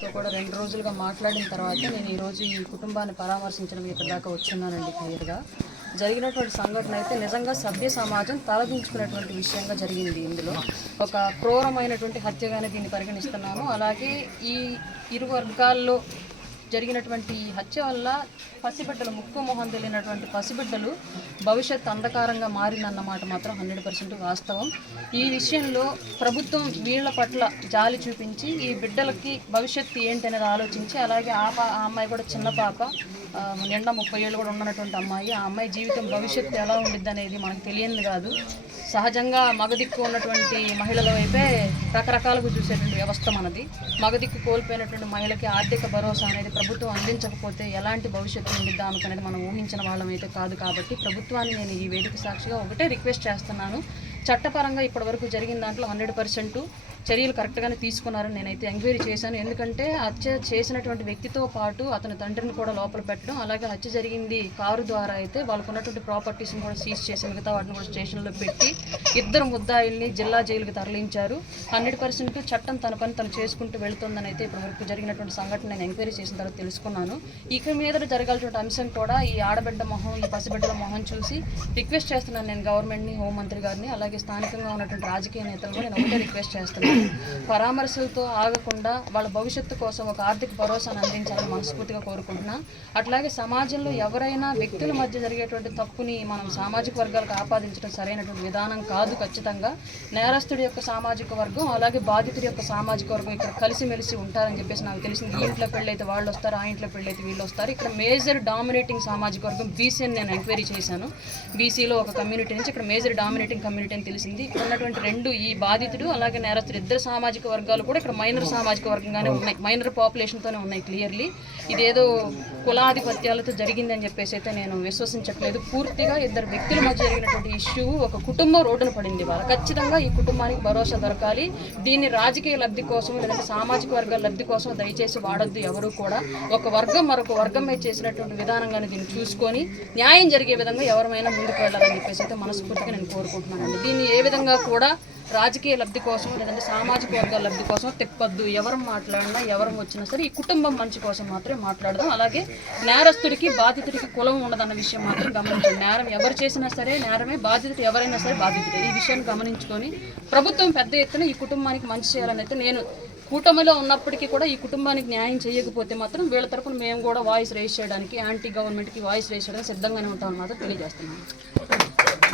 తో కూడా 2 రోజులుగా మాట్లాడిన తర్వాత నేను ఈరోజు ఈ కుటుంబాన్ని పరామర్శించడానికి ఇక్కడ దాకా వచ్చున్నానండి. క్లియర్గా జరిగినటువంటి సంఘటన అయితే నిజంగా సభ్య సమాజం తలదించుకునేటువంటి విషయంగా జరిగింది. ఇందులో ఒక క్రూరమైనటువంటి హత్యగానే దీన్ని పరిగణిస్తున్నాను. అలాగే ఈ ఇరు వర్గాల్లో జరిగినటువంటి హత్య వల్ల పసిబిడ్డలు, ముక్కు మొహం తెలియనటువంటి పసిబిడ్డలు భవిష్యత్తు అంధకారంగా మారిందన్నమాట మాత్రం 100% వాస్తవం. ఈ విషయంలో ప్రభుత్వం వీళ్ళ పట్ల జాలి చూపించి ఈ బిడ్డలకి భవిష్యత్తు ఏంటనేది ఆలోచించి, అలాగే ఆ అమ్మాయి కూడా చిన్న పాప, నిండా 30 ఏళ్ళు కూడా ఉన్నటువంటి అమ్మాయి, ఆ అమ్మాయి జీవితం భవిష్యత్తు ఎలా ఉండిద్ది అనేది మనకు తెలియదు కాదు. సహజంగా మగదిక్కు ఉన్నటువంటి మహిళల వైపే రకరకాలుగా చూసేటువంటి వ్యవస్థ మనది. మగదిక్కు కోల్పోయినటువంటి మహిళకి ఆర్థిక భరోసా అనేది ప్రభుత్వం అందించకపోతే ఎలాంటి భవిష్యత్తు ఉండిద్దా అనుకునేది మనం ఊహించిన వాళ్ళం అయితే కాదు. కాబట్టి ప్రభుత్వాన్ని నేను ఈ వేదిక సాక్షిగా ఒకటే రిక్వెస్ట్ చేస్తున్నాను. చట్టపరంగా ఇప్పటివరకు జరిగిన దాంట్లో 100% చర్యలు కరెక్ట్గానే తీసుకున్నారని నేనైతే ఎంక్వైరీ చేశాను. ఎందుకంటే హత్య చేసినటువంటి వ్యక్తితో పాటు అతని తండ్రిని కూడా లోపల పెట్టడం, అలాగే హత్య జరిగింది కారు ద్వారా అయితే వాళ్ళకు ఉన్నటువంటి ప్రాపర్టీస్ని కూడా సీజ్ చేసి మిగతా వాటిని కూడా స్టేషన్లో పెట్టి 2 ముద్దాయిల్ని జిల్లా జైలుకి తరలించారు. 100% చట్టం తన పని తను చేసుకుంటూ వెళుతుందని అయితే ఇప్పటివరకు జరిగినటువంటి సంఘటన నేను ఎంక్వైరీ చేసిన తర్వాత తెలుసుకున్నాను. ఇక మీద జరగాల్సిన అంశం కూడా ఈ ఆడబిడ్డ మొహం, ఈ పసిబిడ్డల మొహం చూసి రిక్వెస్ట్ చేస్తున్నాను నేను గవర్నమెంట్ని, హోంమంత్రి గారిని, అలాగే స్థానికంగా ఉన్నటువంటి రాజకీయ నేతలను నేను ఒకటే రిక్వెస్ట్ చేస్తున్నాను. పరామర్శలతో ఆగకుండా వాళ్ళ భవిష్యత్తు కోసం ఒక ఆర్థిక భరోసాను అందించాలని మనస్ఫూర్తిగా కోరుకుంటున్నా. అట్లాగే సమాజంలో ఎవరైనా వ్యక్తుల మధ్య జరిగేటువంటి తప్పుని మనం సామాజిక వర్గాలకు ఆపాదించడం సరైనటువంటి విధానం కాదు. ఖచ్చితంగా నేరస్తుడి యొక్క సామాజిక వర్గం, అలాగే బాధితుడి యొక్క సామాజిక వర్గం ఇక్కడ కలిసిమెలిసి ఉంటారని చెప్పేసి నాకు తెలిసింది. ఈ ఇంట్లో పెళ్ళైతే వాళ్ళు వస్తారు, ఆ ఇంట్లో పెళ్ళైతే వీళ్ళు వస్తారు. ఇక్కడ మేజర్ డామినేటింగ్ సామాజిక వర్గం బీసీ అని నేను ఎంక్వైరీ చేశాను. బీసీలో ఒక కమ్యూనిటీ నుంచి ఇక్కడ మేజర్ డామినేటింగ్ కమ్యూనిటీ అని తెలిసింది. ఇక్కడ ఉన్నటువంటి 2 ఈ బాధితుడు అలాగే నేరస్తుడు ఇద్దరు సామాజిక వర్గాలు కూడా ఇక్కడ మైనర్ సామాజిక వర్గంగానే ఉన్నాయి, మైనర్ పాపులేషన్తోనే ఉన్నాయి. క్లియర్లీ ఇదేదో కులాధిపత్యాలతో జరిగిందని చెప్పేసి అయితే నేను విశ్వసించట్లేదు. పూర్తిగా 2 వ్యక్తుల మధ్య జరిగినటువంటి ఇష్యూ, ఒక కుటుంబం రోడ్డున పడింది. వాళ్ళ ఖచ్చితంగా ఈ కుటుంబానికి భరోసా దొరకాలి. దీన్ని రాజకీయ లబ్ధి కోసం లేదంటే సామాజిక వర్గాల లబ్ధి కోసం దయచేసి వాడొద్దు ఎవరు కూడా. ఒక వర్గం మరొక వర్గం మీద చేసినటువంటి విధానంగానే దీన్ని చూసుకొని న్యాయం జరిగే విధంగా ఎవరైనా ముందుకు వెళ్ళాలని చెప్పేసి అయితే మనస్ఫూర్తిగా నేను కోరుకుంటున్నానండి. దీన్ని ఏ విధంగా కూడా రాజకీయ లబ్ధి కోసం లేదంటే సామాజిక వర్గాల లబ్ధి కోసం తిప్పొద్దు. ఎవరు మాట్లాడినా ఎవరు వచ్చినా సరే ఈ కుటుంబం మంచి కోసం మాత్రమే మాట్లాడదాం. అలాగే నేరస్తుడికి బాధితుడికి కులం ఉండదన్న విషయం మాత్రం గమనించండి. నేరం ఎవరు చేసినా సరే నేరమే, బాధితుడు ఎవరైనా సరే బాధితుడే. ఈ విషయాన్ని గమనించుకొని ప్రభుత్వం పెద్ద ఎత్తున ఈ కుటుంబానికి మంచి చేయాలని అయితే, నేను కూటమిలో ఉన్నప్పటికీ కూడా ఈ కుటుంబానికి న్యాయం చేయకపోతే మాత్రం వీళ్ళ తరపున మేము కూడా వాయిస్ రైజ్ చేయడానికి, యాంటీ గవర్నమెంట్కి వాయిస్ రైజ్ చేయడానికి సిద్ధంగానే ఉంటామని మాత్రం తెలియజేస్తున్నాను.